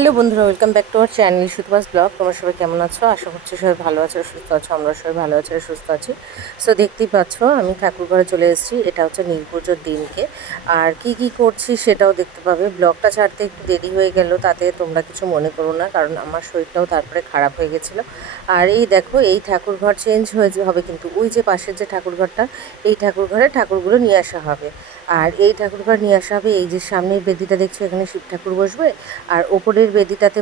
Hello বন্ধুরা, welcome back to our channel Sutapa's blog. তোমরা সবাই কেমন আছো? আশা করছি সবাই ভালো আছো, সুস্থ আছো। আমরা সবাই ভালো আছি আর সুস্থ আছি। সো দেখতেই পাচ্ছ আমি ঠাকুর ঘরে চলে এসেছি। এটা হচ্ছে নীল পুজোর দিনকে। আর কি কি করছি সেটাও দেখতে পাবে। ব্লগটা ছাড়তে একটু দেরি হয়ে গেল, তাতে তোমরা কিছু মনে করো না, কারণ আমার শরীরটাও তারপরে খারাপ হয়ে গেছিলো। আর এই দেখো, এই ঠাকুর ঘর চেঞ্জ হয়ে হবে, কিন্তু ওই যে পাশের যে ঠাকুর ঘরটা, এই ঠাকুর ঘরে ঠাকুরগুলো নিয়ে আসা হবে। আর এই ঠাকুর ঘর নিয়ে আসা হবে, এই যে সামনের বেদিটা দেখছো, এখানে শিব ঠাকুর বসবে। আর ওপরের বেদিটাতে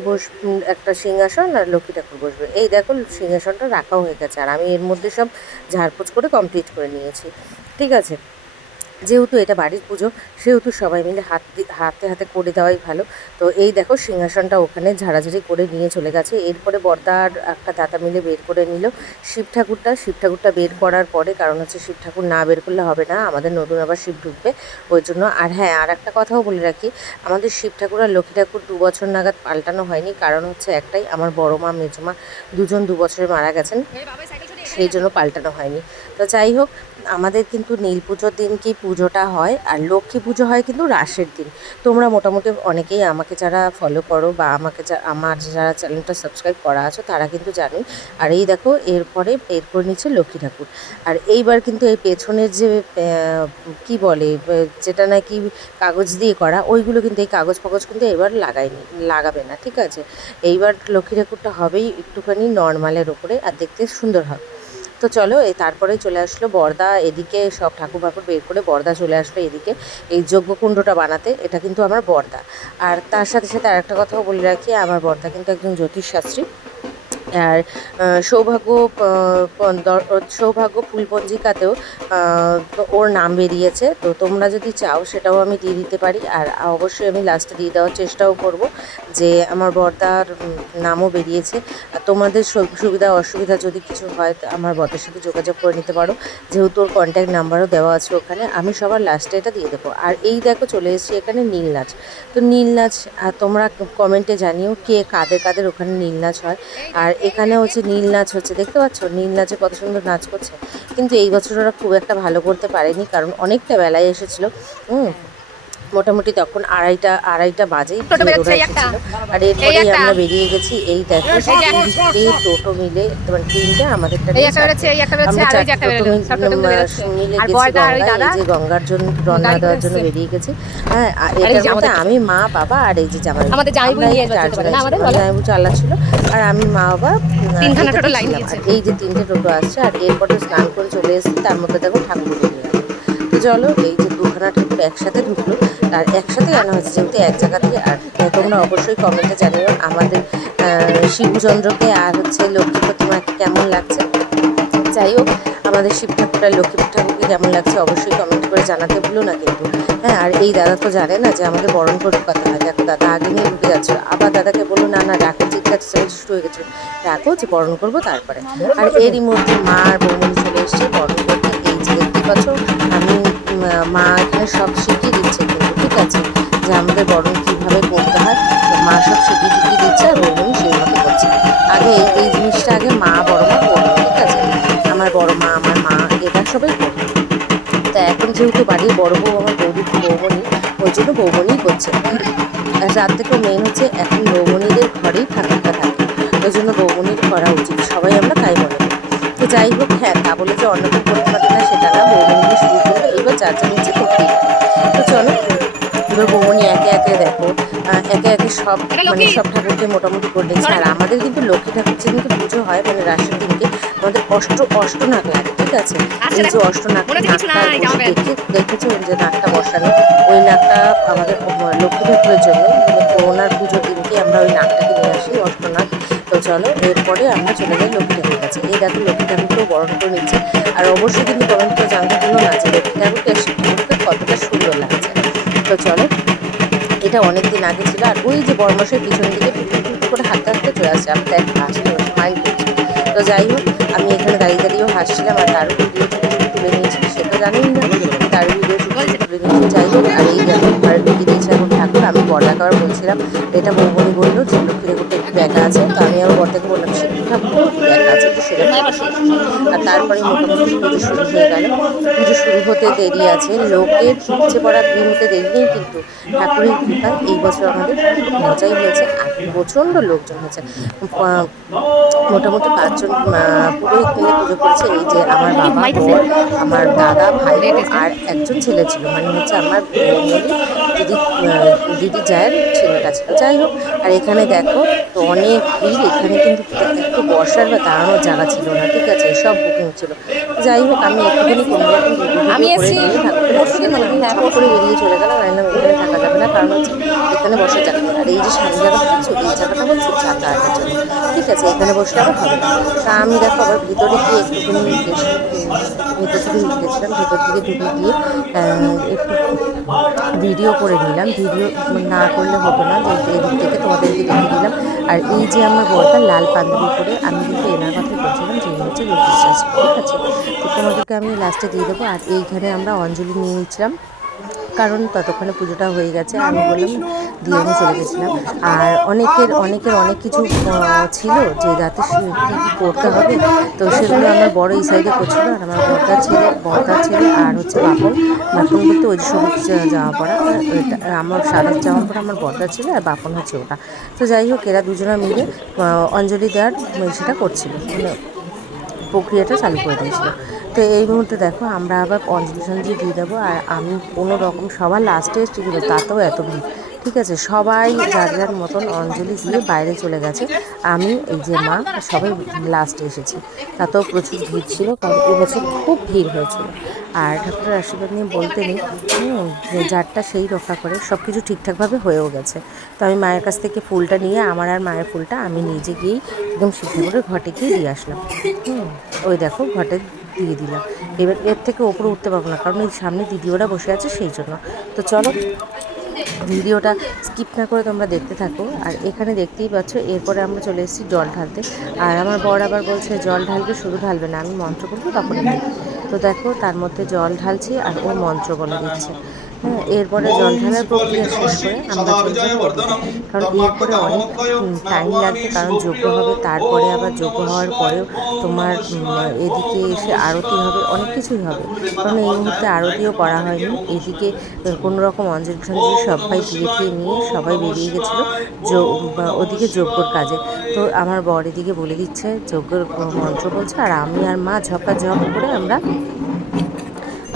একটা সিংহাসন আর লক্ষ্মী ঠাকুর বসবে। এই দেখো, সিংহাসনটা রাখাও হয়ে গেছে, আর আমি এর মধ্যে সব ঝাড়পোছ করে কমপ্লিট করে নিয়েছি। ঠিক আছে, যেহেতু এটা বাড়ির পুজো, সেহেতু সবাই মিলে হাতে হাতে করে দেওয়াই ভালো। তো এই দেখো, সিংহাসনটা ওখানে ঝাড়াঝাড়ি করে নিয়ে চলে গেছে। এরপরে বর্দা আর একটা দাদা মিলে বের করে নিল শিব ঠাকুরটা বের করার পরে, কারণ হচ্ছে শিব ঠাকুর না বের করলে হবে না, আমাদের নতুন আবার শিব ঢুকবে ওই জন্য। আর হ্যাঁ, আর একটা কথাও বলে রাখি, আমাদের শিব ঠাকুর আর লক্ষ্মী ঠাকুর 2 বছর নাগাদ পাল্টানো হয়নি, কারণ হচ্ছে একটাই, আমার বড় মা মেজো মা দুজন 2 বছরে মারা গেছেন, সেই জন্য পাল্টানো হয়নি। তো যাই হোক, আমাদের কিন্তু নীল পুজোর দিন কি পুজোটা হয়, আর লক্ষ্মী পুজো হয় কিন্তু রাসের দিন। তোমরা মোটামুটি অনেকেই আমাকে যারা ফলো করো বা আমার যারা চ্যানেলটা সাবস্ক্রাইব করা আছো, তারা কিন্তু জানোই। আর এই দেখো, এরপরে বের করে নিচ্ছে লক্ষ্মী ঠাকুর। আর এইবার কিন্তু এই পেছনের যে কি বলে, যেটা নাকি কাগজ দিয়ে করা, ওইগুলো কিন্তু, এই কাগজ ফাগজ কিন্তু এবার লাগাবে না। ঠিক আছে, এইবার লক্ষ্মী ঠাকুরটা হবেই একটুখানি নর্মালের ওপরে, আর দেখতে সুন্দর হবে। তো চলো, তারপরে চলে আসলো বর্দা, এদিকে সব ঠাকুর ফাকুর বের করে বর্দা চলে আসলো এদিকে এই যজ্ঞকুণ্ডটা বানাতে। এটা কিন্তু আমার বর্দা। আর তার সাথে সাথে আরেকটা কথাও বলে রাখি, আমার বর্দা কিন্তু একজন জ্যোতিষশাস্ত্রী। আর সৌভাগ্য সৌভাগ্য ফুলপঞ্জিকাতেও ওর নাম বেরিয়েছে। তো তোমরা যদি চাও সেটাও আমি দিয়ে দিতে পারি, আর অবশ্যই আমি লাস্টে দিয়ে দেওয়ার চেষ্টাও করব, যে আমার বর্দার নামও বেরিয়েছে। আর তোমাদের সুবিধা অসুবিধা যদি কিছু হয়, আমার বর্দার সাথে যোগাযোগ করে নিতে পারো, যেহেতু ওর কন্ট্যাক্ট নাম্বারও দেওয়া আছে ওখানে। আমি সবার লাস্টে এটা দিয়ে দেবো। আর এই দেখো, চলে এসেছি এখানে নীল নাচ। তো নীল নাচ, আর তোমরা কমেন্টে জানিও কে কাদের কাদের ওখানে নীল নাচ হয়। আর এখানে হচ্ছে নীল নাচ হচ্ছে, দেখতে পাচ্ছ নীল নাচে কত সুন্দর নাচ করছে। কিন্তু এই বছর ওরা খুব একটা ভালো করতে পারেনি, কারণ অনেকটা বেলায় এসেছিলো। মোটামুটি তখন আড়াইটা বাজেই ওরা এসেছিল। আর এরপরেই আমরা বেরিয়ে গেছি। এই দেখো, তিনটে টোটো মিলে, মানে তিনটে আমাদেরটা নিয়ে আমরা 4টে টোটো মিলে গেছি গঙ্গায়। এই যে গঙ্গার জন্য রওনা দেওয়ার জন্য বেরিয়ে গেছি। হ্যাঁ, এটার মধ্যে আমি, মা, বাবা আর এই যে জামাই, জামাইবু চালাচ্ছিল, আর আমি, মা, বাবা ছিলাম। আর এই যে 3টে টোটো আসছে, আর এরপরে স্নান করে চলে এসেছি। তার মধ্যে দেখো ঠাকুর বেরিয়ে গেল। তো চলো, এই যে 2খানা ঠাকুর একসাথে ঢুকলো, আর একসাথে আনা হয়েছে যেহেতু এক জায়গা থেকে। আর তোমরা অবশ্যই কমেন্টে জানিও আমাদের শিবচন্দ্রকে আর হচ্ছে লক্ষ্মী প্রতিমাকে কেমন লাগছে। যাই হোক, আমাদের শিব ঠাকুর আর লক্ষ্মী ঠাকুরকে কেমন লাগছে অবশ্যই কমেন্ট করে জানাতে ভুলো না কিন্তু। হ্যাঁ, আর এই দাদা তো জানে না যে আমাদের বরণ করে ঢুকাতে হয়। দেখো, দাদা আগে নিয়ে ঢুকে যাচ্ছিলো, আবার দাদাকে বললো না না রাখো, চিৎকার শুরু হয়ে গেছিলো, রাখো যে বরণ করবো তারপরে। আর এরই মধ্যে মা আর বৌমনি চলে এসছে বরণ করতে। এই যে দেখতে পাচ্ছ, আমি মা এখানে সব শিখিয়ে দিচ্ছে কিন্তু। ঠিক আছে, যে আমাদের বরণ কীভাবে করতে হয়, তো মা সব শিখিয়ে দিচ্ছে, আর বৌমনি সেই মতো করছে। আগে এই জিনিসটা আগে মা, বড় মা করবে। ঠিক আছে, আমার বড় মা, আমার মা, এরা সবাই করবে। তা এখন যেহেতু বাড়ির বড় বউ আমার বৌমনি, ওই জন্য বৌমনিই করছে। আর রাত থেকে মেন হচ্ছে এখন বৌমনিদের ঘরেই ঠাকুরটা থাকে, ওই জন্য বৌমনির করা উচিত, সবাই আমরা তাই মনে করি। তো যাই হোক, হ্যাঁ, তা বলে যে অন্য কেউ করতে পারবে না সেটা না, বৌমনিকে শুরু করবে, এবার যার যা নিচ্ছে করতেই হবে। তো চলো, এবার বৌমনি একে একে দেখো, একে একে সব মানে সব ঠাকুরকে মোটামুটি করে নিচ্ছে। আর আমাদের কিন্তু লক্ষ্মী ঠাকুর যেদিনকে পুজো হয়, মানে রাসের দিনকে, আমাদের অষ্টনাগ লাগে। ঠিক আছে, এই যে অষ্টনাগটা দেখেছো যে নাকটা বসানো, ওই নাকটা আমাদের লক্ষ্মী ঠাকুরের জন্য, মানে ওনার পুজোর দিনকে আমরা ওই নাকটাকে নিয়ে আসি, অষ্টনাগ। তো চলো, এরপরে আমরা চলে যাই লক্ষ্মী ঠাকুরের কাছে। এই দেখো, লক্ষ্মী ঠাকুরকেও বরণ করে নিচ্ছে। আর অবশ্যই কিন্তু কমেন্ট করে জানতে ভুলো না যে লক্ষ্মী ঠাকুরকে শিব ঠাকুরকে কতটা সুন্দর লাগছে। তো চলো, এটা অনেক দিন আগে ছিল। আর ওই যে বড়মাসের পিছন দিকে করে হাঁটতে হাঁটতে চলে আসছে, আমি দেখ হাসতে স্মাইল করছি। তো যাই হোক, আমি এখানে দাঁড়িয়ে দাঁড়িয়েও হাসছিলাম, আর তারও ভিডিও তুলে নিয়েছি, সে তো জানেই না, তার ভিডিও তুলে নিয়েছি। যাই হোক, আর এই দেখো ঘরে ঢুকিয়ে দিয়েছে এখন ঠাকুর। আমি বর্দাকে আবার বলছিলাম, এটা বৌমনি বললো যে লক্ষ্মী ঠাকুরটা একটু ব্যাগা আছে, তো আমি আবার বর্দাকে বললাম সে ঠাকুর দেখা আছে তো সেটা আর তারপরে মোটামুটি পুজো শুরু হয়ে গেল। পুজো শুরু হতে দেরি আছে, লোকের উপচে পড়া ভিড় হতে দেরি নেই, কিন্তু ঠাকুরের কৃপায় এই বছর আমাদের খুব মজাই হয়েছে আর প্রচণ্ড লোকজন হয়েছে। মোটামুটি 5 জন পুরোহিত মিলে পুজো করেছে। এই যে আমার বাবা, বর, আমার দাদা, ভাইপো আর একজন ছেলে ছিল, মানে হচ্ছে আমার বোনেরই দিদি দিদি জায়ের ছেলেটা ছিল। যাই হোক, আর এখানে দেখো তো অনেক ভিড়, এখানে কিন্তু একটু বসার বা দাঁড়ানোর জায়গা ছিল না, ঠিক আছে, সব বুকিং ছিল। যাই হোক, আমি একটুখানি কোনোরকম ভিডিও করে নিয়ে ঠাকুর করে বেরিয়ে চলে গেলাম, নাইলাম এখানে থাকা যাবে না, কারণ হচ্ছে এখানে বসার জায়গা নেই। আর এই যে সামনে জায়গাটা দেখছো, এই জায়গাটা হচ্ছে যাতায়াতের জন্য, ঠিক আছে, এখানে বসলে আবার হবে না। তা আমি দেখো আবার ভিতরে গিয়ে একটুখানি ভেতর থেকে গেছিলাম, ভেতর দিকে ঢুকে গিয়ে একটু ভিডিও করে নিলাম। ভিডিও না করলে হতো না, যেহেতু এদিক থেকে তোমাদেরকে দেখে দিলাম। আর এই যে আমার বড়টা লাল পাঞ্জাবি করে, আমি কিন্তু এনার কথা বলছিলাম যে হচ্ছে জ্যোতিষ, ঠিক আছে, তো তোমাদেরকে আমি লাস্টে দিয়ে দেবো। আর এইখানে আমরা অঞ্জলি নিয়ে নিচ্ছিলাম, কারণ ততক্ষণে পুজোটা হয়ে গেছে, আমি বললাম দিয়ে আমি চলে গেছিলাম। আর অনেকের অনেক কিছু ছিল যে যাতে কী কী করতে হবে, তো সেগুলো আমার বড় এই সাইডে করছিল। আর আমার বড়দার ছেলে আর হচ্ছে বাপন বলতে ওই সবুজ জামা পড়া, আমার সাদা জামা পড়া আমার বড়দার ছেলে, আর বাপন হচ্ছে ওটা। তো যাই হোক, এরা দুজনে মিলে অঞ্জলি দেওয়ার সেটা করছিল, মানে প্রক্রিয়াটা চালু করে দিয়েছিল। তো এই মুহূর্তে দেখো আমরা আবার অঞ্জলি দিয়ে দেবো। আর আমি কোনো রকম সবার লাস্টে এসেছি, কিন্তু তাতেও এত ভিড়, ঠিক আছে, সবাই যার যার মতন অঞ্জলি দিয়ে বাইরে চলে গেছে। আমি এই যে মা সবাই লাস্টে এসেছি, তাতেও প্রচুর ভিড় ছিল, কারণ এবছর খুব ভিড় হয়েছিল। আর ঠাকুরের আশীর্বাদ নিয়ে বলতে নেই, যারটা সেই রক্ষা করে, সব কিছু ঠিকঠাকভাবে হয়েও গেছে। তো আমি মায়ের কাছ থেকে ফুলটা নিয়ে, আমার আর মায়ের ফুলটা আমি নিজে গিয়েই একদম শিক্ষা করে ঘটে গিয়ে দিয়ে আসলাম। ওই দেখো ঘটে দিয়ে দিলাম। এবার এর থেকে ওপরে উঠতে পারবো না, কারণ এই সামনে দিদি ওরা বসে আছে, সেই জন্য। তো চলো ভিডিওটা স্কিপ না করে তোমরা দেখতে থাকো। আর এখানে দেখতেই পাচ্ছ, এরপরে আমরা চলে এসেছি জল ঢালতে। আর আমার বর আবার বলছে জল ঢালবে, শুধু ঢালবে না, আমি মন্ত্র বলবো তখনই ঢালবে। তো দেখো তার মধ্যে জল ঢালছি আর ও মন্ত্র বলে দিচ্ছে। হ্যাঁ, এরপরে জল ঢালার প্রক্রিয়া শেষ করে আমরা চলে যাবো ওদিকে, কারণ এরপরে অনেক টাইম লাগবে, কারণ যজ্ঞ হবে, তারপরে আবার যজ্ঞ হওয়ার পরেও তোমার এদিকে এসে আরতি হবে, অনেক কিছুই হবে, কারণ এই মুহূর্তে আরতিও করা হয়নি। এদিকে কোনো রকম অঞ্জলি টঞ্জলি সবাই দিয়ে নিয়ে সবাই বেরিয়ে গেছিলো ওদিকে যজ্ঞর কাজে। তো আমার বর এদিকে বলে দিচ্ছে, যজ্ঞর মন্ত্র বলছে, আর আমি আর মা ঝপাঝপ করে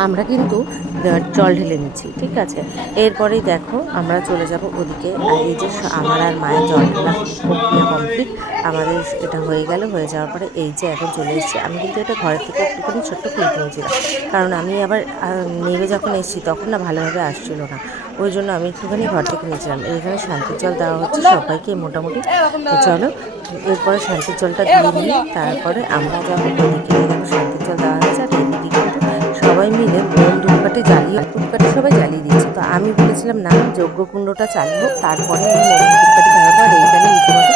আমরা কিন্তু জল ঢেলে নিচ্ছি, ঠিক আছে। এরপরেই দেখো আমরা চলে যাব ওদিকে। আর এই যে আমার আর মায়ের জল ঢালা প্রক্রিয়া কমপ্লিট, আমাদের এটা হয়ে যাওয়ার পরে এই যে এখন চলে এসেছি। আমি কিন্তু এটা ঘরের থেকে একটুখানি ছোট্ট ক্লিপ নিয়েছিলাম, কারণ আমি আবার নেমে যখন এসেছি তখন না ভালোভাবে আসছিল না, ওই জন্য আমি একটুখানি ঘর থেকে নিয়েছিলাম। এইখানে শান্তির জল দেওয়া হচ্ছে সবাইকে মোটামুটি। চলো এরপরে শান্তির জলটা দিয়ে নিয়ে তারপরে আমরা যাবো ওদিকে। শান্তির জল দেওয়া হয়েছে, আর এদিকে কিন্তু সবাই মিলে ধূপকাঠি সবাই জ্বালিয়ে দিচ্ছে। তো আমি বলেছিলাম না, যজ্ঞকুণ্ডটা চালু হোক, তারপরে আমি ধূপকাঠি ধরাবো। আর এইখানে রীতিমতো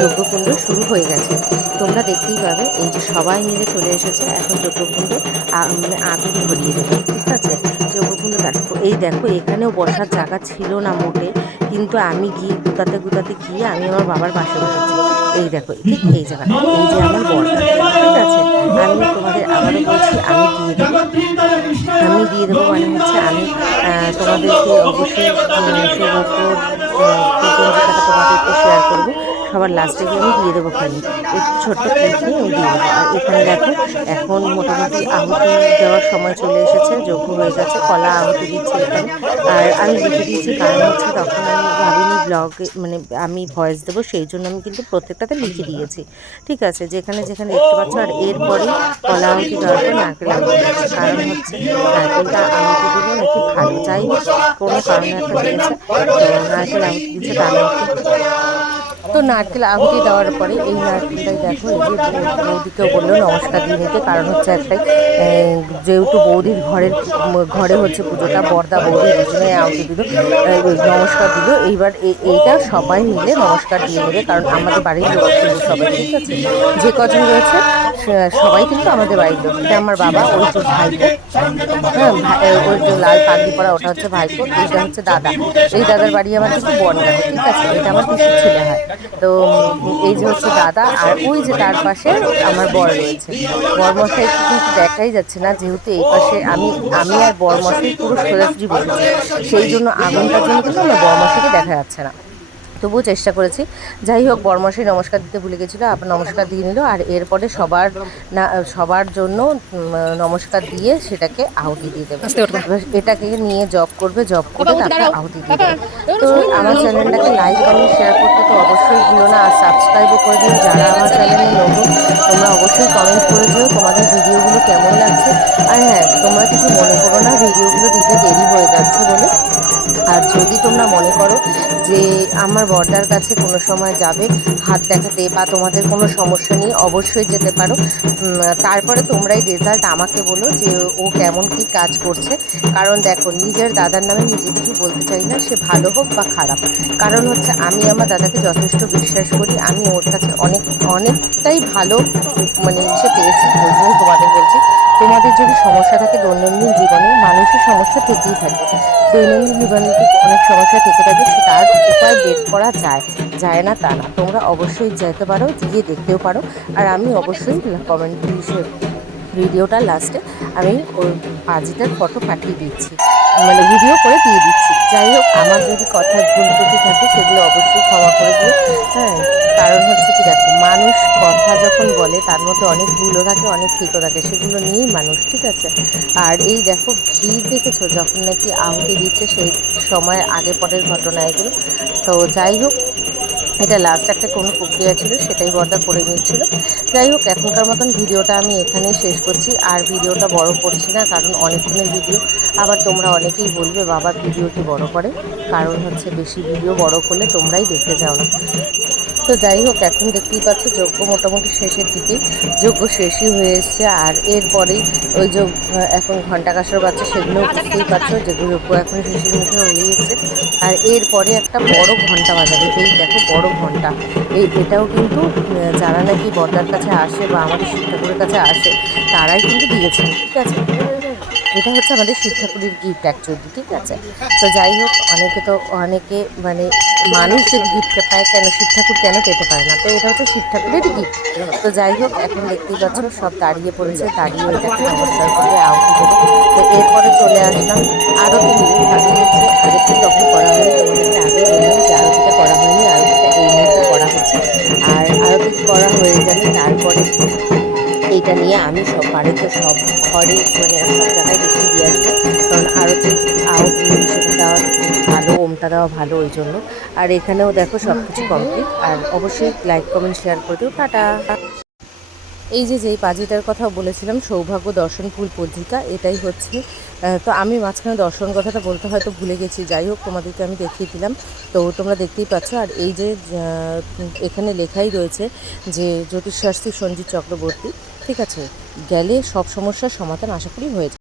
যজ্ঞকুণ্ড শুরু হয়ে গেছে, তোমরা দেখতেই পাবে। এই যে সবাই মিলে চলে এসেছে, এখন যজ্ঞকুণ্ড মানে আগুন ধরিয়ে দেবে, ঠিক আছে, যজ্ঞকুণ্ড। এই দেখো এখানেও বসার জায়গা ছিল না মোটে, কিন্তু আমি গিয়ে গুতাতে গিয়ে আমি আমার বাবার পাশে বসেছি। এই দেখো ঠিক এই জায়গাটা, এই যে আমার বরটা, ঠিক আছে। আমি তোমাদের আবারও বলছি, আমি দিয়ে দেবো মানে হচ্ছে আমি তোমাদেরকে অবশ্যই সৌভাগ্য প্রপঞ্জিকাটা তোমাদেরকে শেয়ার করবো। সবার লাস্টে গিয়ে আমি দিয়ে দেবো, খালি একটু ছোট্ট ক্লিপ নিয়ে আমি দিয়ে দেবো। আর এখানে দেখো এখন মোটামুটি আহুতি দেওয়ার সময় চলে এসেছে, যজ্ঞ হয়ে গেছে, কলা আহুতি দিচ্ছে এখানে। আর আমি লিখে দিয়েছি, কারণ হচ্ছে তখন আমি ভাবিনি ব্লগে মানে আমি ভয়েস দেবো, সেই জন্য আমি কিন্তু প্রত্যেকটাতে লিখে দিয়েছি, ঠিক আছে, যেখানে যেখানে দেখতে পাচ্ছ। আর এরপরেই কলা আহুতি দেওয়ার পর নারকেল আহুতি দিচ্ছে, কারণ হচ্ছে নারকেলটা আহুতি দিলে নাকি ভালো, যাই কোনো কারণে একটা দিয়েছে, তো নারকেল আহুতি দিচ্ছে তার মধ্যে। তো নারকেল আহুতি দেওয়ার পরে এই নারকেলটাই দেখো, এই যে বৌদিকেও বললো নমস্কার দিয়ে নিতে, কারণ হচ্ছে একটাই, যেহেতু বৌদির ঘরে হচ্ছে পুজোটা, বর্দা বৌদি দুজনে আহুতি দিল, নমস্কার দিল। এইবার এইটা সবাই মিলে নমস্কার দিয়ে নেবে, কারণ আমাদের বাড়ির লোক কিন্তু সবাই, ঠিক আছে, যে কজন রয়েছে সবাই কিন্তু আমাদের বাড়ির লোক। এটা আমার বাবা, ওই তো ভাইপো, হ্যাঁ ওই যে লাল পাগড়ি পরা ওটা হচ্ছে ভাইপো, এইটা হচ্ছে দাদা, এই দাদার বাড়ি আমার কিন্তু বনগাঁতে, ঠিক আছে, এটা আমার পিসির ছেলে হয়। তো এই যে হচ্ছে দাদা, আর ওই যে তার পাশে আমার বর রয়েছে। বরমশাইকে কিন্তু দেখাই যাচ্ছে না, যেহেতু এই পাশে আমি আমি আর বরমশাই পুরো সোজাসুজি বসেছি, সেই জন্য আগুনটার জন্য কিন্তু আমার বরমশাইকে দেখা যাচ্ছে না। তবুও চেষ্টা করেছি। যাই হোক, বরমশাই নমস্কার দিতে ভুলে গেছিলো, আবার নমস্কার দিয়ে নিল। আর এরপরে সবার জন্য নমস্কার দিয়ে সেটাকে আহুতি দিয়ে দেবে। এবার এটাকে নিয়ে জব করবে, জব করে তারপরে আহুতি দিয়ে দেবে। তো আমার চ্যানেলটাকে লাইক কমেন্ট শেয়ার করতে তো অবশ্যই ভুলো না, আর সাবস্ক্রাইবও করে দিও। যারা আমার চ্যানেলে নতুন, তোমরা অবশ্যই কমেন্ট করে দিও তোমাদের ভিডিওগুলো কেমন লাগছে। আর হ্যাঁ, তোমরা কিছু মনে করো না ভিডিওগুলো দিতে দেরি হয়ে যাচ্ছে বলে। আর যদি তোমরা মনে করো যে আমার বর্দার কাছে কোনো সময় যাবে হাত দেখাতে, বা তোমাদের কোনো সমস্যা নিয়ে, অবশ্যই যেতে পারো। তারপরে তোমরাই রেজাল্ট আমাকে বলো যে ও কেমন কি কাজ করছে। কারণ দেখো, নিজের দাদার নামে নিজে কিছু বলতে চাই না, সে ভালো হোক বা খারাপ। কারণ হচ্ছে আমি আমার দাদাকে যথেষ্ট বিশ্বাস করি, আমি ওর কাছে অনেকটাই ভালো মানে সে পেয়েছি, ওই জন্যই তোমাদের বলছি। তোমাদের যদি সমস্যা থাকে দৈনন্দিন জীবনে, মানুষের সমস্যা থেকেই থাকে, দৈনন্দিন জীবনে অনেক সমস্যা থেকে থাকে, তার উপায় বের করা যায় না তা না। তোমরা অবশ্যই যেতে পারো, গিয়ে দেখতেও পারো। আর আমি অবশ্যই কমেন্ট ভিডিওটা লাস্টে আমি ওর পাজিটার ফটো পাঠিয়ে দিচ্ছি, মানে ভিডিও করে দিয়ে দিচ্ছি। যাই হোক, আমার যদি কথায় ভুল ত্রুটি থাকে সেগুলো অবশ্যই ক্ষমা করে দিও। হ্যাঁ, কারণ হচ্ছে কি, দেখো, মানুষ কথা যখন বলে তার মধ্যে অনেক ভুলও থাকে, অনেক ঠিকও থাকে, সেগুলো নিয়েই মানুষ, ঠিক আছে। আর এই দেখো, ভিড় দেখেছো যখন নাকি আহুতি দিচ্ছে, সেই সময় আগে পরের ঘটনা এগুলো। তো যাই হোক, এটা লাস্ট একটা কোনো প্রক্রিয়া ছিল, সেটাই বর্দা করে নিচ্ছিল। যাই হোক, এখনকার মতন ভিডিওটা আমি এখানেই শেষ করছি, আর ভিডিওটা বড় করছি না, কারণ অনেকক্ষণের ভিডিও। আবার তোমরা অনেকেই বলবে বাবার ভিডিওটি বড় করে, কারণ হচ্ছে বেশি ভিডিও বড় করলে তোমরাই দেখতে যাও না। তো যাই হোক, এখন দেখতেই পাচ্ছ যজ্ঞ মোটামুটি শেষের দিকেই, যজ্ঞ শেষই হয়ে এসছে। আর এরপরেই ওই যে এখন ঘন্টা কাঁসর বাচ্চা, সেগুলোও বুঝতেই পারছো যে যজ্ঞ এখন শেষের মুখে হয়ে এসছে। আর এরপরে একটা বড় ঘন্টা বাজাবে, এই দেখো বড় ঘন্টা। এটাও কিন্তু যারা নাকি বর্দার কাছে আসে বা আমাদের শিব ঠাকুরের কাছে আসে, তারাই কিন্তু দিয়েছেন, ঠিক আছে। এটা হচ্ছে আমাদের শিব ঠাকুরের গিফট অ্যাকচুয়ালি, ঠিক আছে। তো যাই হোক, অনেকে মানে মানুষ যদি গিফটটা পায়, কেন শিব ঠাকুর কেন পেতে পারে না? তো এটা হচ্ছে শিব ঠাকুরেরই গিফট। তো যাই হোক, এখন দেখতেই পাচ্ছ সব দাঁড়িয়ে পড়েছে, দাঁড়িয়ে এটাকে নমস্কার করবে, আহুতি দেবে। তো এরপরে চলে আসলাম আরতি নিয়ে। ভাবি হচ্ছে আরতি তখন করা হয়নি, তোমাদেরকে আগেই বললাম যে আরতিটা করা হয়নি, আরতিটা এই মুহূর্তে করা হচ্ছে। আর আরতি করা হয়ে গেলে তারপরে এইটা নিয়ে আমি সব বাড়িতে, সব ঘরে, মানে সব জায়গায় দেখিয়ে দিয়ে আসবো। কারণ আরতি সেটা দেওয়া ভালো, ওমটা দেওয়া ভালো, ওই জন্য। আর এখানেও দেখো সব কিছু কমপ্লিট। আর অবশ্যই লাইক কমেন্ট শেয়ার করে দিও। টাটা। এই যে যেই পাজিটার কথা বলেছিলাম, সৌভাগ্য দর্শন ফুল পত্রিকা, এটাই হচ্ছে। তো আমি মাঝখানে দর্শন কথাটা বলতে হয়তো ভুলে গেছি, যাই হোক তোমাদেরকে আমি দেখিয়ে দিলাম। তো তোমরা দেখতেই পাচ্ছ। আর এই যে এখানে লেখাই রয়েছে যে জ্যোতিষশাস্ত্রী সঞ্জিত চক্রবর্তী, ঠিক আছে। গেলে সব সমস্যার সমাধান আশা করি হয়ে যাবে।